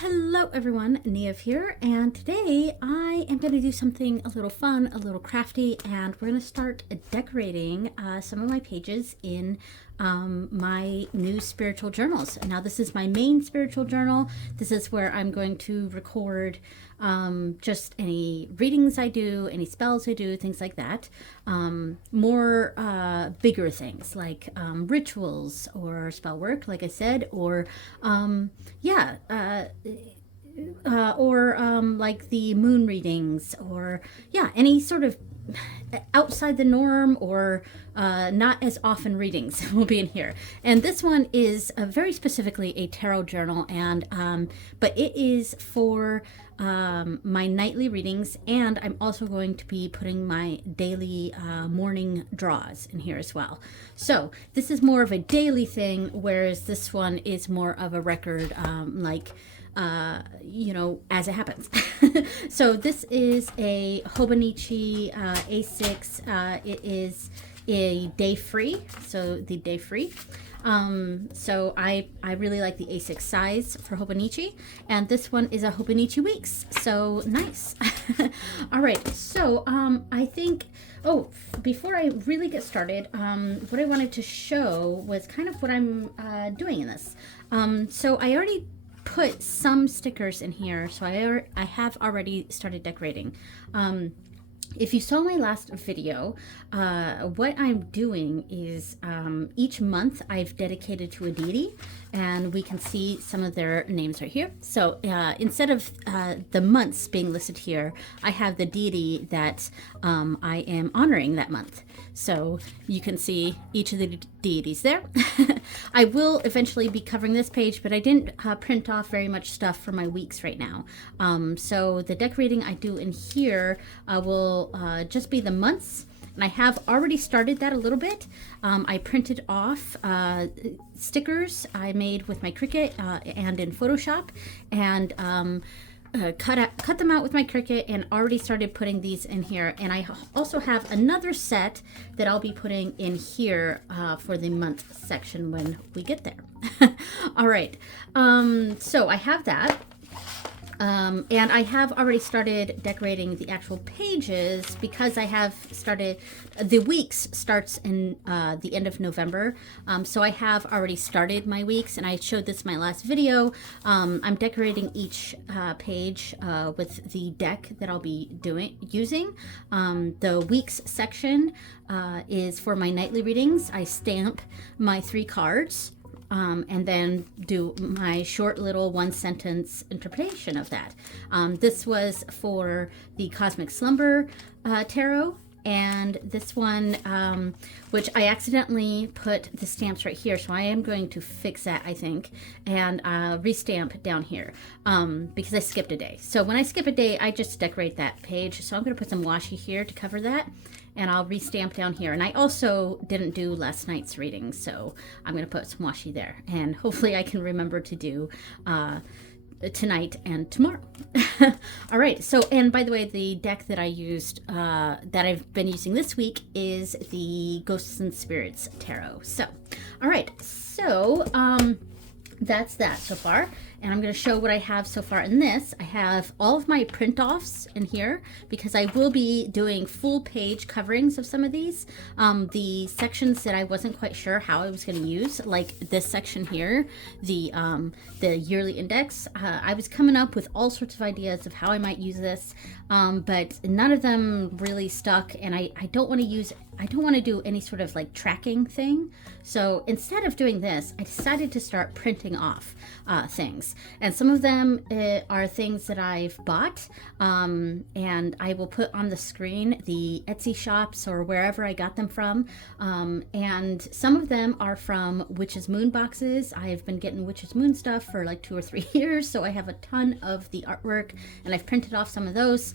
Hello everyone, Niev here, and today I am going to do something a little fun, a little crafty, and we're going to start decorating some of my pages in my new spiritual journals. Now this is my main spiritual journal. This is where I'm going to record just any readings I do, any spells I do, things like that. More bigger things like rituals or spell work, like I said, or like the moon readings, or any sort of outside the norm or not as often readings will be in here. And this one is very specifically a tarot journal, and but it is for my nightly readings, and I'm also going to be putting my daily morning draws in here as well. So this is more of a daily thing, whereas this one is more of a record, as it happens. So this is a Hobonichi A6. It is a day free, so the day free. So I really like the A6 size for Hobonichi, and this one is a Hobonichi Weeks, so nice. All right, so I think, before I really get started, what I wanted to show was kind of what I'm doing in this. So I already put some stickers in here, so I have already started decorating. If you saw my last video, what I'm doing is each month I've dedicated to a deity, and we can see some of their names right here. So instead of the months being listed here, I have the deity that I am honoring that month. So you can see each of the deities there. I will eventually be covering this page, but I didn't print off very much stuff for my weeks right now. So the decorating I do in here will just be the months, and I have already started that a little bit. I printed off stickers I made with my Cricut and in Photoshop, and cut them out with my Cricut, and already started putting these in here. And I also have another set that I'll be putting in here for the month section when we get there. All right, so I have that. And I have already started decorating the actual pages, because I have started, the weeks starts in the end of November. So I have already started my weeks, and I showed this in my last video. I'm decorating each page with the deck that I'll be using. The weeks section is for my nightly readings. I stamp my 3 cards. And then do my short little 1-sentence interpretation of that. This was for the Cosmic Slumber Tarot, and this one, which I accidentally put the stamps right here, so I am going to fix that, I think, and restamp down here, because I skipped a day. So when I skip a day, I just decorate that page. So I'm going to put some washi here to cover that, and I'll restamp down here. And I also didn't do last night's reading, so I'm going to put some washi there, and hopefully I can remember to do tonight and tomorrow. All right, so, and by the way, the deck that I used, that I've been using this week, is the Ghosts and Spirits Tarot. So, all right, so that's that so far. And I'm going to show what I have so far in this. I have all of my print offs in here, because I will be doing full page coverings of some of these. The sections that I wasn't quite sure how I was going to use, like this section here, the yearly index, I was coming up with all sorts of ideas of how I might use this, but none of them really stuck, and I don't want to do any sort of like tracking thing. So instead of doing this, I decided to start printing off things. And some of them are things that I've bought, and I will put on the screen the Etsy shops or wherever I got them from. And some of them are from Witch's Moon boxes. I've been getting Witch's Moon stuff for like 2 or 3 years, so I have a ton of the artwork, and I've printed off some of those,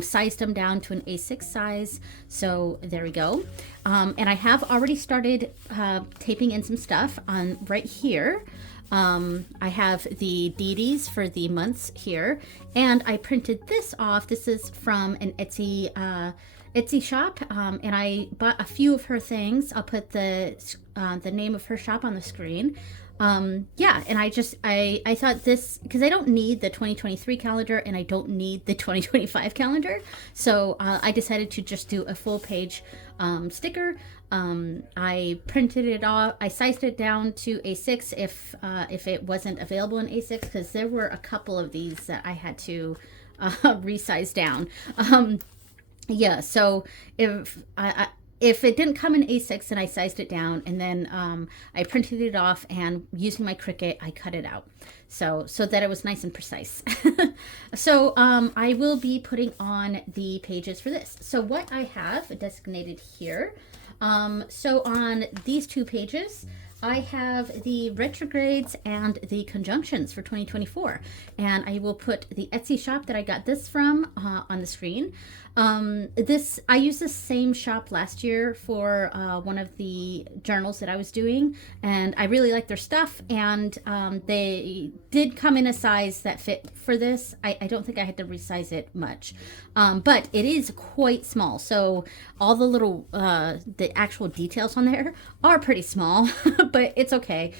sized them down to an A6 size. So there we go. And I have already started taping in some stuff on right here. I have the deities for the months here, and I printed this off. This is from an Etsy shop, and I bought a few of her things. I'll put the name of her shop on the screen. Yeah, and I thought this, because I don't need the 2023 calendar and I don't need the 2025 calendar, so I decided to just do a full page sticker. I printed it off. I sized it down to A6 if it wasn't available in A6, because there were a couple of these that I had to resize down. Yeah, so if it didn't come in A6, then I sized it down, and then I printed it off, and using my Cricut, I cut it out so that it was nice and precise. So I will be putting on the pages for this. So what I have designated here, so on these 2 pages, I have the retrogrades and the conjunctions for 2024, and I will put the Etsy shop that I got this from on the screen. I used the same shop last year for one of the journals that I was doing, and I really like their stuff, and they did come in a size that fit for this. I don't think I had to resize it much, but it is quite small, so all the little the actual details on there are pretty small, but it's okay.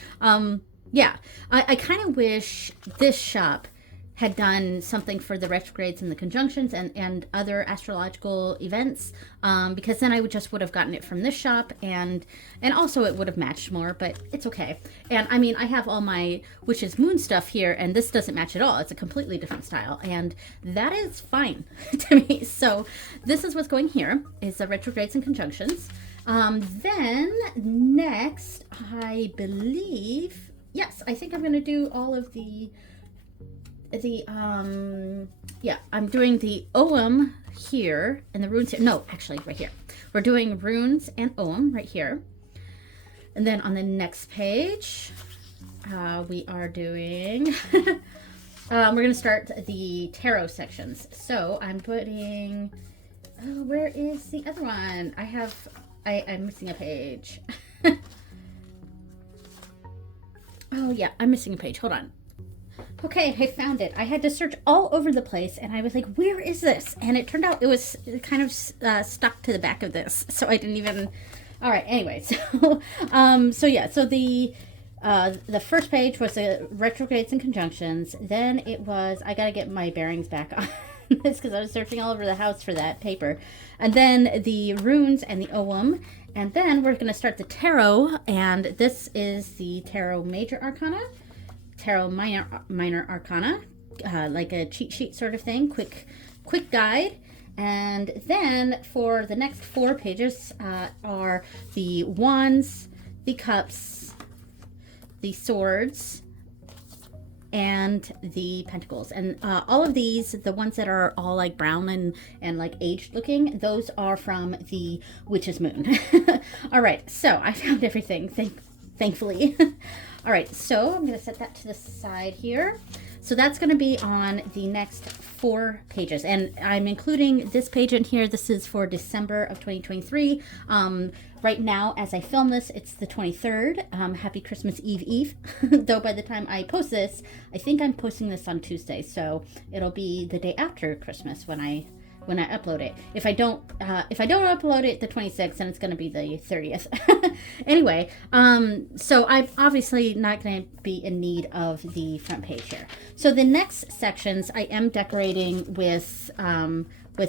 Yeah, I kind of wish this shop had done something for the retrogrades and the conjunctions and other astrological events, because then I would have gotten it from this shop, and also it would have matched more, but it's okay. And I mean, I have all my Witch's Moon stuff here, and this doesn't match at all. It's a completely different style, and that is fine to me. So this is what's going here, is the retrogrades and conjunctions. Then next, I believe, yes, I think I'm going to do all of yeah, I'm doing the Ogham here and the runes here. No, actually right here. We're doing runes and Ogham right here. And then on the next page, we are doing, we're going to start the tarot sections. So I'm putting, oh, where is the other one? I'm missing a page. Oh yeah, I'm missing a page. Hold on. Okay, I found it. I had to search all over the place, and I was like, where is this? And it turned out it was kind of stuck to the back of this, so I didn't even... All right, anyway, so yeah, so the first page was the retrogrades and conjunctions. Then it was, I got to get my bearings back on this because I was searching all over the house for that paper. And then the runes and the Ogham. And then we're going to start the tarot, and this is the Tarot Major Arcana, Tarot Minor Arcana, like a cheat sheet sort of thing, quick guide. And then for the next 4 pages are the Wands, the Cups, the Swords, and the Pentacles. And all of these, the ones that are all like brown and like aged looking, those are from the Witch's Moon. All right, so I found everything, thankfully. All right, so I'm going to set that to the side here. So that's going to be on the next 4 pages. And I'm including this page in here. This is for December of 2023. Right now, as I film this, it's the 23rd. Happy Christmas Eve. Though by the time I post this, I think I'm posting this on Tuesday. So it'll be the day after Christmas when I upload it. If I don't upload it the 26th, then it's going to be the 30th. Anyway, so I'm obviously not going to be in need of the front page here. So the next sections I am decorating with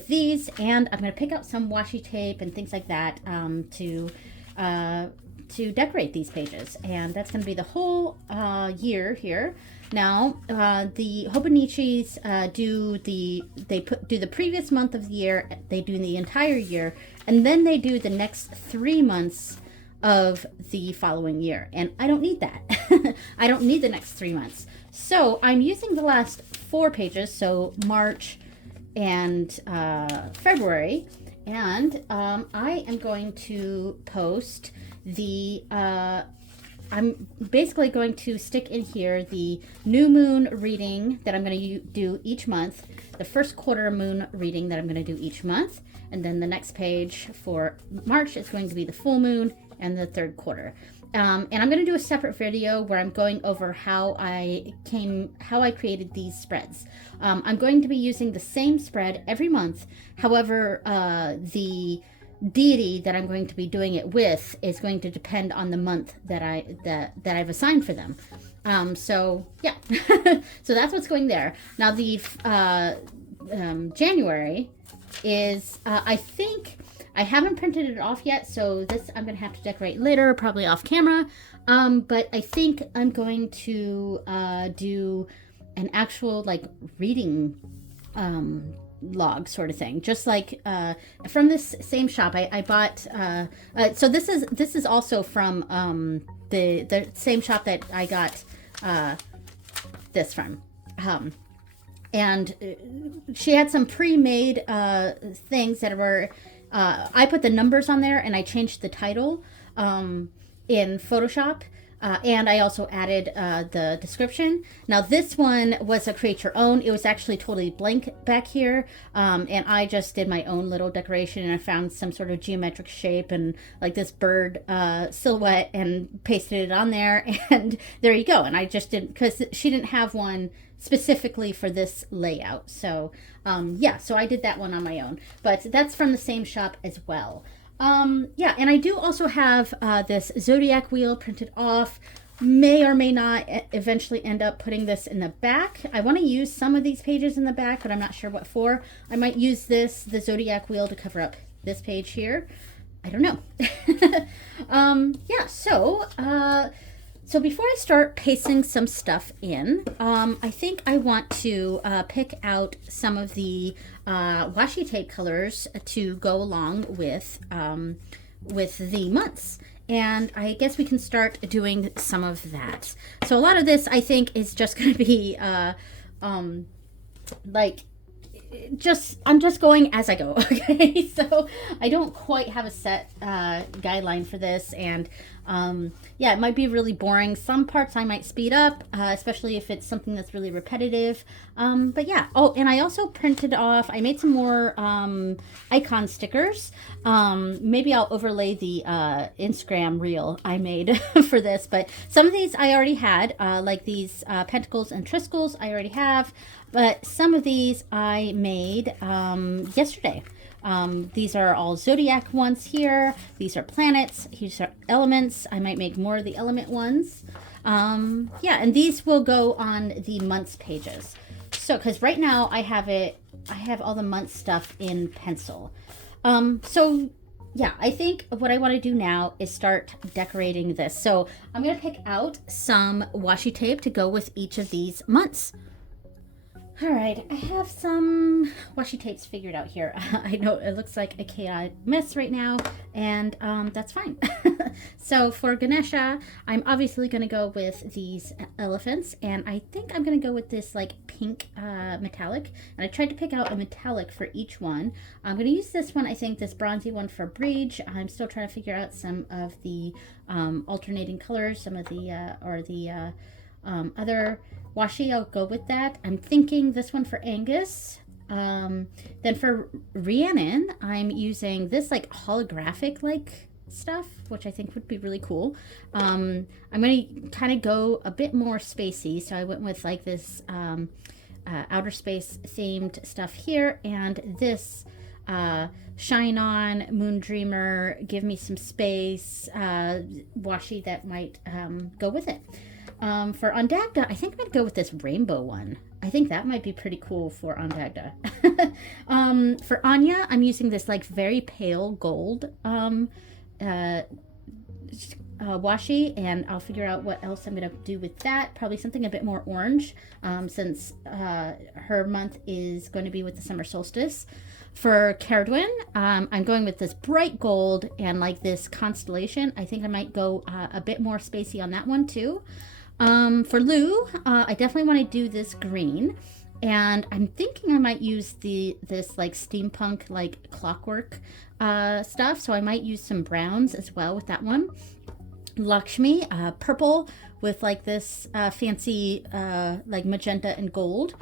these, and I'm going to pick out some washi tape and things like that to decorate these pages, and that's going to be the whole year here. Now, the Hobonichis do the previous month of the year, they do the entire year, and then they do the next 3 months of the following year. And I don't need that. I don't need the next 3 months. So I'm using the last 4 pages, so March and February, and I am going to post the I'm basically going to stick in here the new moon reading that I'm going to do each month, the first quarter moon reading that I'm going to do each month, and then the next page for March is going to be the full moon and the 3rd quarter. And I'm going to do a separate video where I'm going over how I created these spreads. I'm going to be using the same spread every month. However, the deity that I'm going to be doing it with is going to depend on the month that I've assigned for them. So yeah, so that's what's going there. Now the January is I think I haven't printed it off yet, so this I'm gonna have to decorate later, probably off camera. But I think I'm going to do an actual like reading log sort of thing, just like from this same shop I bought so this is also from the same shop that I got this from, and she had some pre-made things that were I put the numbers on there and I changed the title in Photoshop. And I also added the description. Now this one was a create your own. It was actually totally blank back here. And I just did my own little decoration, and I found some sort of geometric shape and like this bird silhouette and pasted it on there. And there you go. And I just did, because she didn't have one specifically for this layout. So yeah, so I did that one on my own. But that's from the same shop as well. Yeah, and I do also have this zodiac wheel printed off. May or may not eventually end up putting this in the back. I want to use some of these pages in the back, but I'm not sure what for. I might use the zodiac wheel to cover up this page here. I don't know. Yeah, so before I start pasting some stuff in, I think I want to pick out some of the washi tape colors to go along with the months. And I guess we can start doing some of that. So a lot of this, I think, is just going to be like I'm just going as I go. Okay, so I don't quite have a set guideline for this, and yeah, it might be really boring. Some parts I might speed up, especially if it's something that's really repetitive. But yeah. Oh, and I also printed off, I made some more icon stickers. Maybe I'll overlay the Instagram reel I made for this, but some of these I already had, like these pentacles and triscles I already have. But some of these I made yesterday. These are all zodiac ones here. These are planets. These are elements. I might make more of the element ones. Yeah, and these will go on the months pages. So, because right now I have all the month stuff in pencil. So yeah, I think what I want to do now is start decorating this. So I'm going to pick out some washi tape to go with each of these months. All right, I have some washi tapes figured out here. I know it looks like a chaotic mess right now, and that's fine. So for Ganesha, I'm obviously going to go with these elephants, and I think I'm going to go with this like pink metallic. And I tried to pick out a metallic for each one. I'm going to use this one, I think this bronzy one for bridge. I'm still trying to figure out some of the alternating colors, some of the, other washi. I'll go with that. I'm thinking this one for Angus. Then for Rhiannon, I'm using this like holographic like stuff, which I think would be really cool. I'm going to kind of go a bit more spacey, so I went with like this outer space themed stuff here, and this Shine On, Moon Dreamer, Give Me Some Space washi that might go with it. For Ondagda, I think I'm going to go with this rainbow one. I think that might be pretty cool for Ondagda. For Anya, I'm using this like very pale gold washi, and I'll figure out what else I'm going to do with that. Probably something a bit more orange, since her month is going to be with the summer solstice. For Caradwin, I'm going with this bright gold and like this constellation. I think I might go a bit more spacey on that one too. For Lou, I definitely want to do this green, and I'm thinking I might use this like steampunk like clockwork stuff, so I might use some browns as well with that one. Lakshmi, purple with like this fancy like magenta and gold.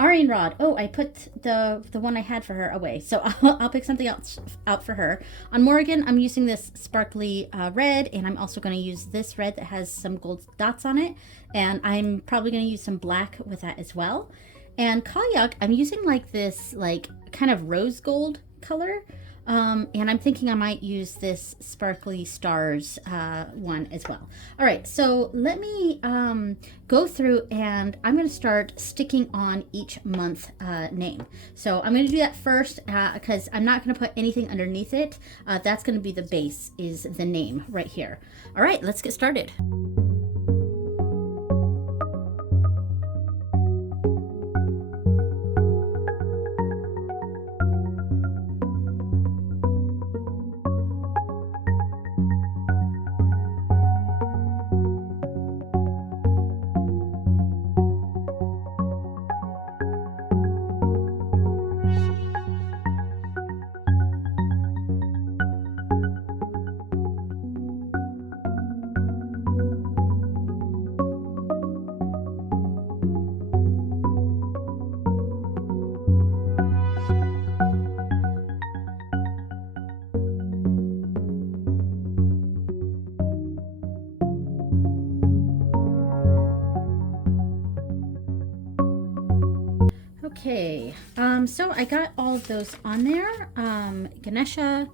Arian Rod. Oh, I put the one I had for her away, so I'll pick something else out for her. On Morrigan, I'm using this sparkly red, and I'm also going to use this red that has some gold dots on it, and I'm probably going to use some black with that as well. And Kayak, I'm using like this like kind of rose gold color. And I'm thinking I might use this Sparkly Stars one as well. All right, so let me go through and I'm going to start sticking on each month name. So I'm going to do that first because I'm not going to put anything underneath it. That's going to be the base, is the name right here. All right, let's get started. Okay, so I got all of those on there. Ganesha,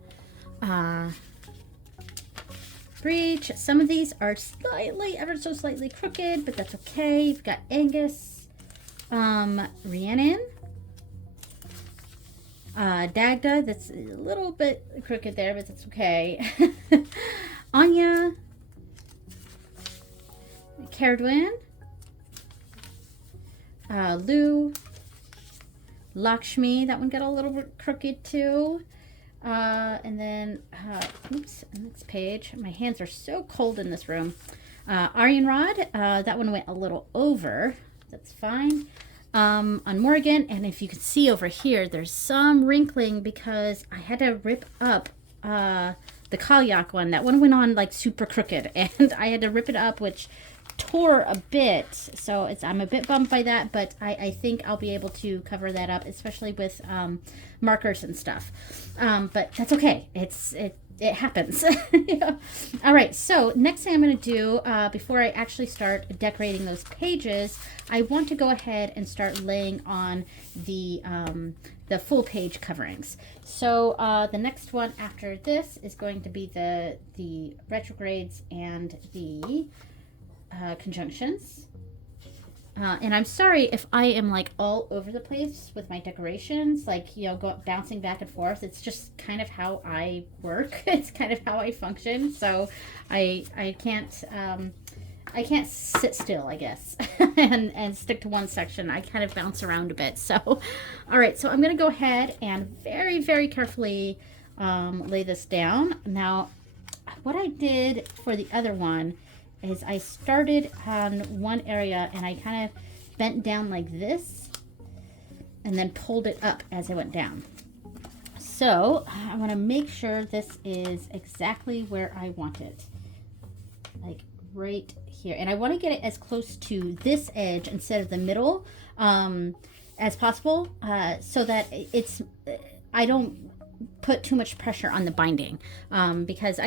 Breach. Some of these are slightly, ever so slightly crooked, but that's okay. You've got Angus, Rhiannon, Dagda, that's a little bit crooked there, but that's okay. Anya, Caradwin, Lou, Lakshmi, that one got a little bit crooked too. And then, oops, next page. My hands are so cold in this room. Aryanrod, that one went a little over. That's fine. On Morgan, and if you can see over here, there's some wrinkling because I had to rip up the Kalyak one. That one went on like super crooked, and I had to rip it up, which tore a bit, so I'm a bit bummed by that, but I think I'll be able to cover that up, especially with markers and stuff. But that's okay. It happens. Yeah. All right, so next thing I'm going to do before I actually start decorating those pages, I want to go ahead and start laying on the full page coverings. So the next one after this is going to be the retrogrades and the conjunctions. And I'm sorry if I am like all over the place with my decorations, like, you know, bouncing back and forth. It's just kind of how I work. It's kind of how I function. So I can't sit still, I guess, and stick to one section. I kind of bounce around a bit. So, all right, so I'm going to go ahead and very, very carefully lay this down. Now, what I did for the other one is I started on one area and I kind of bent down like this and then pulled it up as I went down. So I want to make sure this is exactly where I want it, like right here. And I want to get it as close to this edge instead of the middle as possible, so that I don't put too much pressure on the binding, because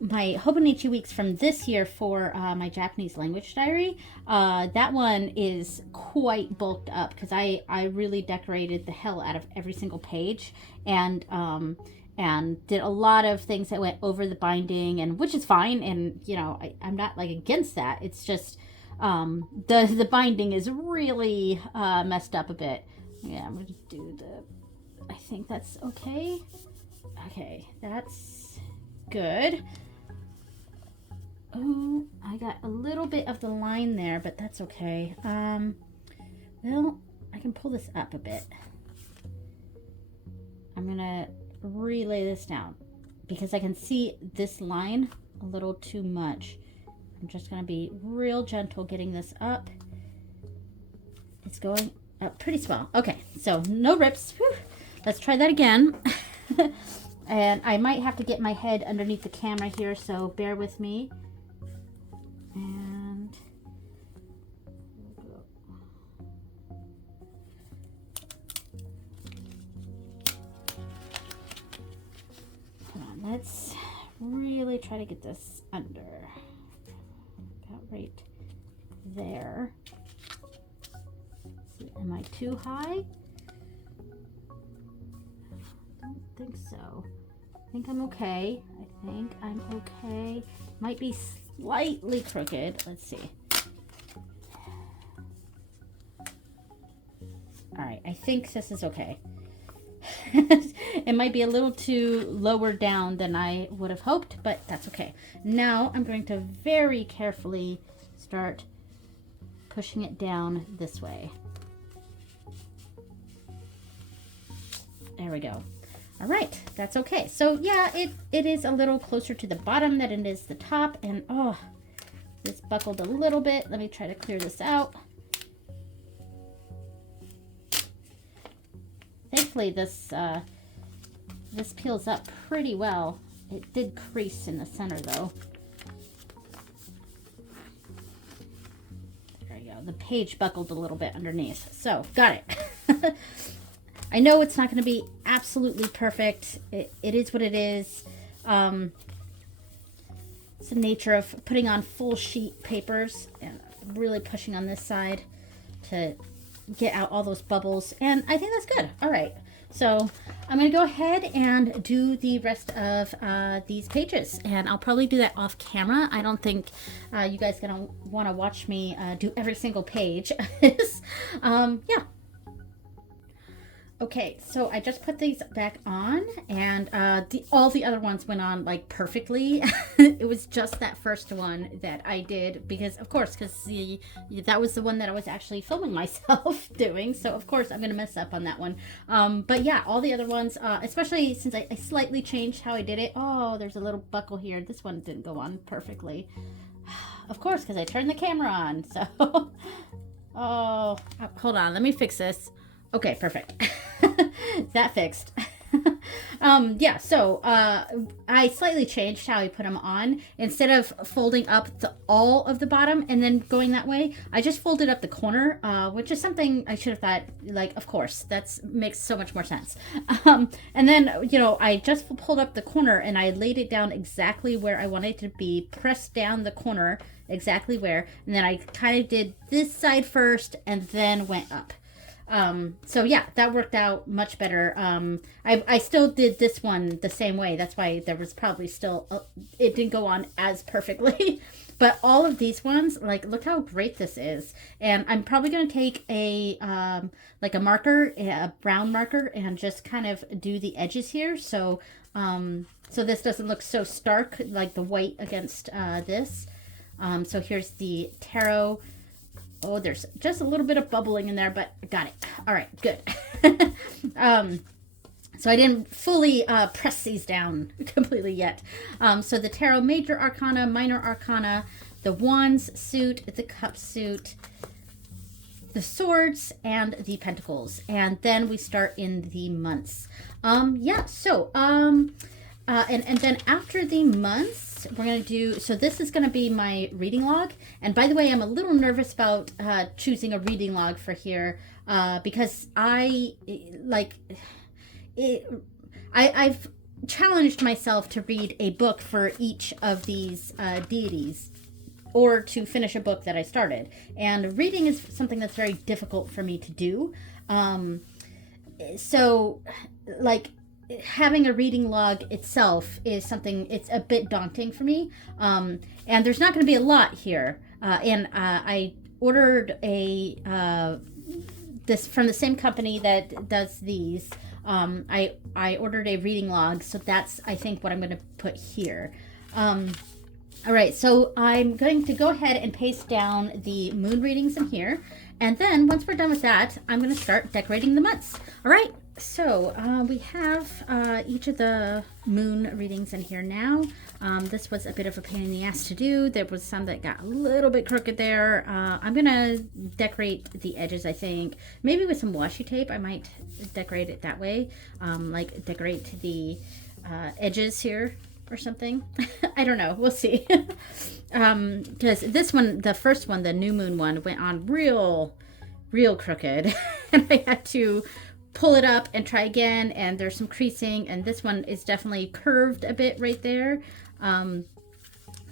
my Hobonichi weeks from this year for my Japanese language diary, that one is quite bulked up because I really decorated the hell out of every single page, and did a lot of things that went over the binding, and which is fine, and you know, I'm not like against that. It's just the binding is really messed up a bit. Yeah, I'm gonna do I think that's okay. Okay, that's good. Oh, I got a little bit of the line there, but that's okay. Well, I can pull this up a bit. I'm gonna relay this down because I can see this line a little too much. I'm just gonna be real gentle getting this up. It's going up pretty small. Okay, so no rips. Whew. Let's try that again. And I might have to get my head underneath the camera here, so bear with me. And hold on, let's really try to get this under. About right there. Am I too high? think so. I think I'm okay. I think I'm okay. Might be slightly crooked. Let's see. All right, I think this is okay. It might be a little too lower down than I would have hoped, but that's okay. Now I'm going to very carefully start pushing it down this way. There we go. All right, that's okay. So yeah, it is a little closer to the bottom than it is the top, and oh, this buckled a little bit. Let me try to clear this out. Thankfully, this peels up pretty well. It did crease in the center, though. There you go. The page buckled a little bit underneath. So, got it. I know it's not going to be absolutely perfect. It is what it is. It's the nature of putting on full sheet papers and really pushing on this side to get out all those bubbles, and I think that's good. All right, so I'm gonna go ahead and do the rest of these pages, and I'll probably do that off camera. I don't think you guys gonna want to watch me do every single page. Yeah. Okay, so I just put these back on, and all the other ones went on like perfectly. It was just that first one that I did because that was the one that I was actually filming myself doing. So of course I'm gonna mess up on that one. But yeah, all the other ones, especially since I slightly changed how I did it. Oh, there's a little buckle here. This one didn't go on perfectly. Of course, because I turned the camera on. So, oh, hold on, let me fix this. Okay, perfect. That fixed. Yeah, so I slightly changed how I put them on. Instead of folding up all of the bottom and then going that way, I just folded up the corner, which is something I should have thought, like, of course, that makes so much more sense. And then, you know, I just pulled up the corner and I laid it down exactly where I wanted it to be, pressed down the corner exactly where, and then I kind of did this side first and then went up. So yeah, that worked out much better. I still did this one the same way. That's why there was probably still, it didn't go on as perfectly, but all of these ones, like, look how great this is. And I'm probably going to take a, like a marker, a brown marker, and just kind of do the edges here. So, so this doesn't look so stark, like the white against, this. So here's the tarot. Oh, there's just a little bit of bubbling in there, but I got it. All right, good. So I didn't fully press these down completely yet. So the Tarot Major Arcana, Minor Arcana, the Wands suit, the Cup suit, the Swords, and the Pentacles. And then we start in the months. Yeah, so, and then after the months, we're going to do, so this is going to be my reading log. And by the way, I'm a little nervous about choosing a reading log for here because I've challenged myself to read a book for each of these deities, or to finish a book that I started. And reading is something that's very difficult for me to do. So, like, having a reading log itself is something, it's a bit daunting for me. And there's not going to be a lot here. And I ordered this from the same company that does these. I ordered a reading log, so that's, I think, what I'm going to put here. All right, so I'm going to go ahead and paste down the moon readings in here. And then once we're done with that, I'm going to start decorating the months. All right. So we have each of the moon readings in here now. This was a bit of a pain in the ass to do. There was some that got a little bit crooked there. I'm going to decorate the edges, I think. Maybe with some washi tape, I might decorate it that way. Like decorate the edges here or something. I don't know. We'll see. Because this one, the first one, the new moon one, went on real crooked. And I had to pull it up and try again, and there's some creasing, and this one is definitely curved a bit right there.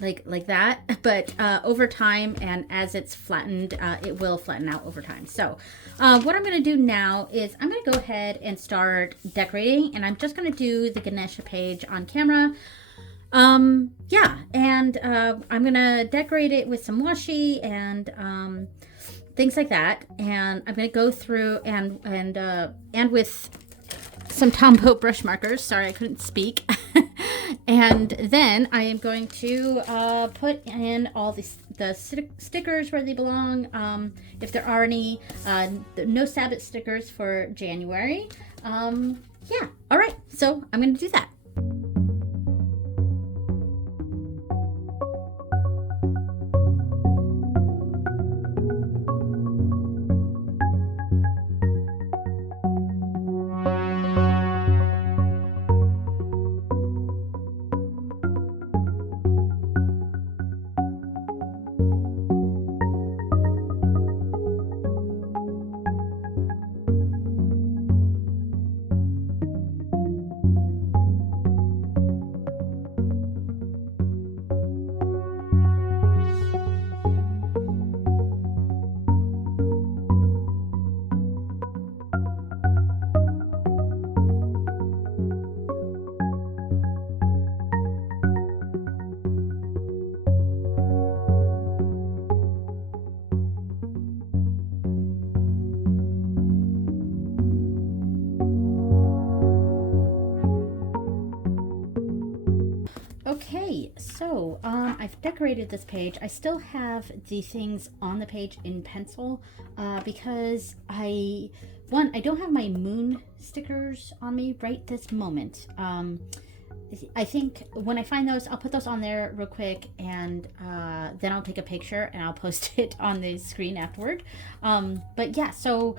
like that, but over time, and as it's flattened, it will flatten out over time. So what I'm going to do now is I'm going to go ahead and start decorating, and I'm just going to do the Ganesha page on camera. Yeah, and I'm going to decorate it with some washi and things like that, and I'm going to go through and with some Tombow brush markers. Sorry, I couldn't speak. And then I am going to put in all the stickers where they belong. If there are any, no Sabbath stickers for January. Yeah, all right, so I'm going to do that. Okay, so I've decorated this page. I still have the things on the page in pencil because I don't have my moon stickers on me right this moment. I think when I find those, I'll put those on there real quick, and then I'll take a picture and I'll post it on the screen afterward. But yeah, so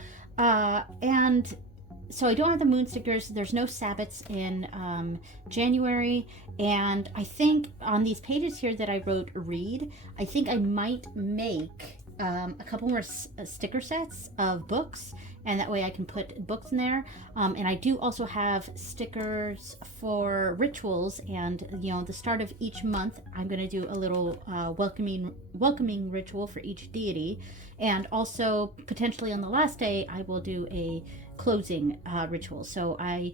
so I don't have the moon stickers. There's no Sabbats in January, and I think on these pages here that I wrote read, I think I might make a couple more sticker sets of books, and that way I can put books in there. And I do also have stickers for rituals, and the start of each month I'm going to do a little welcoming ritual for each deity, and also potentially on the last day I will do a closing ritual. So I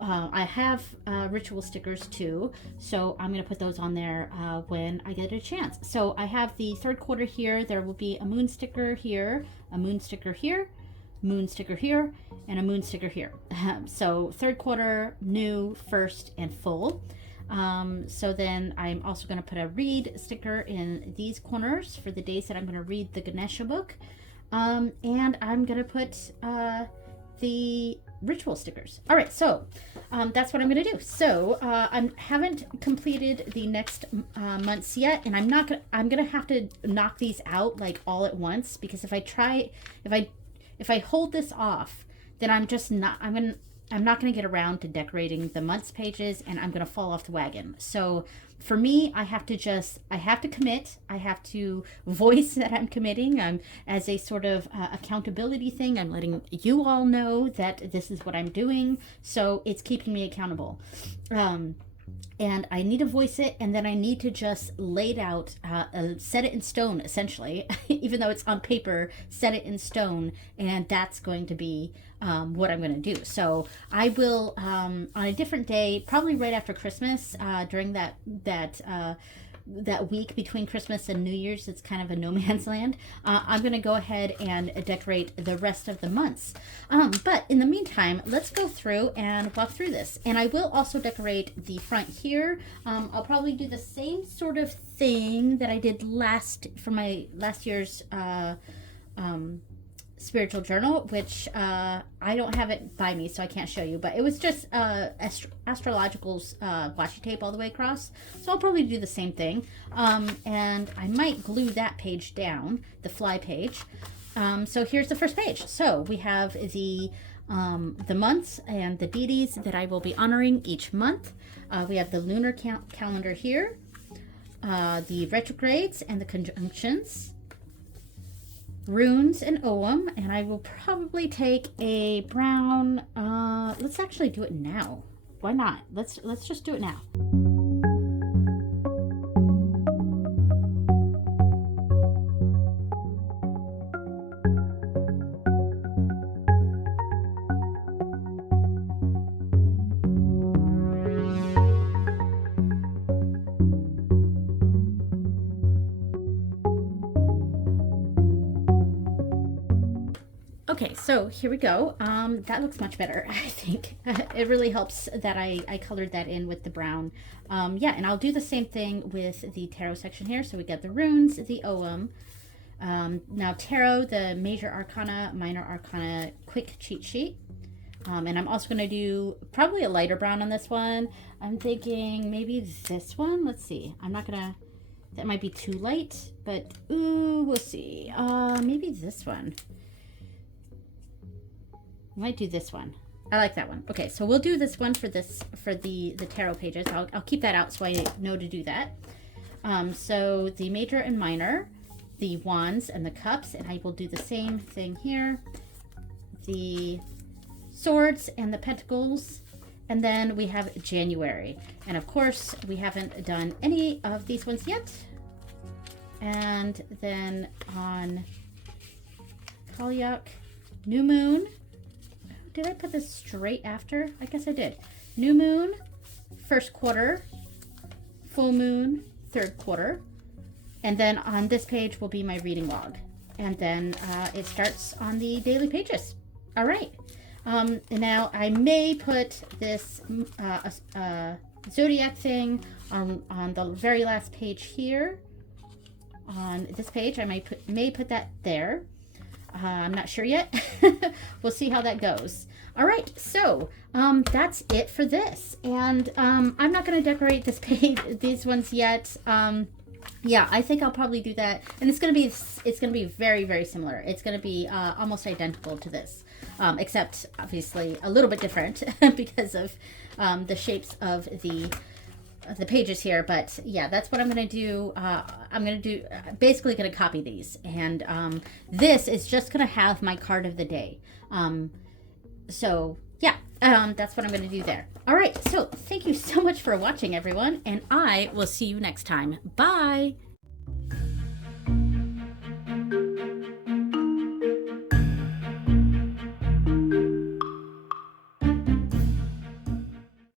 have ritual stickers too, so I'm gonna put those on there when I get a chance. So I have the third quarter here. There will be a moon sticker here, a moon sticker here, moon sticker here, and a moon sticker here. So third quarter, new, first, and full. So then I'm also going to put a read sticker in these corners for the days that I'm going to read the Ganesha book, and I'm going to put the ritual stickers. All right, so that's what I'm going to do. So I haven't completed the next months yet, and I'm going to have to knock these out like all at once, because if I hold this off, then I'm not going to get around to decorating the months pages, and I'm going to fall off the wagon. So for me, I have to commit. I have to voice that I'm committing. As a sort of accountability thing, I'm letting you all know that this is what I'm doing. So it's keeping me accountable. And I need to voice it, and then I need to just lay it out, set it in stone, essentially, even though it's on paper, set it in stone, and that's going to be what I'm going to do. So I will, on a different day, probably right after Christmas, during that week between Christmas and New Year's, it's kind of a no man's land. I'm going to go ahead and decorate the rest of the months. But in the meantime, let's go through and walk through this. And I will also decorate the front here. I'll probably do the same sort of thing that I did for my last year's spiritual journal, which I don't have it by me, so I can't show you, but it was just astrological's washi tape all the way across. So I'll probably do the same thing, and I might glue that page down, the fly page. So here's the first page. So we have the months and the deities that I will be honoring each month. We have the lunar calendar here, the retrogrades and the conjunctions, runes and Ogham, and I will probably take a brown, let's actually do it now. Why not? Let's just do it now. Okay, so here we go. That looks much better, I think. It really helps that I colored that in with the brown. Yeah, and I'll do the same thing with the tarot section here. So we got the runes, the Ogham. Now tarot, the major arcana, minor arcana, quick cheat sheet. And I'm also going to do probably a lighter brown on this one. I'm thinking maybe this one. Let's see. I'm not going to, that might be too light, but ooh, we'll see. Maybe this one. I might do this one. I like that one. Okay, so we'll do this one for the tarot pages. I'll keep that out so I know to do that. So the major and minor, the wands and the cups, and I will do the same thing here. The swords and the pentacles, and then we have January. And of course, we haven't done any of these ones yet. And then on Kalyak, new moon. Did I put this straight after? I guess I did. New moon, first quarter, full moon, third quarter. And then on this page will be my reading log. And then it starts on the daily pages. All right. Now I may put this zodiac thing on the very last page here. On this page, I may put that there. I'm not sure yet. We'll see how that goes. All right, so that's it for this. And I'm not going to decorate this page, these ones yet. Yeah, I think I'll probably do that. And it's going to be very, very similar. It's going to be almost identical to this, except obviously a little bit different because of the shapes of the pages here. But yeah, that's what I'm going to do. I'm going to do basically going to copy these, and this is just going to have my card of the day. So yeah, that's what I'm going to do there. All right, so thank you so much for watching, everyone, and I will see you next time. Bye.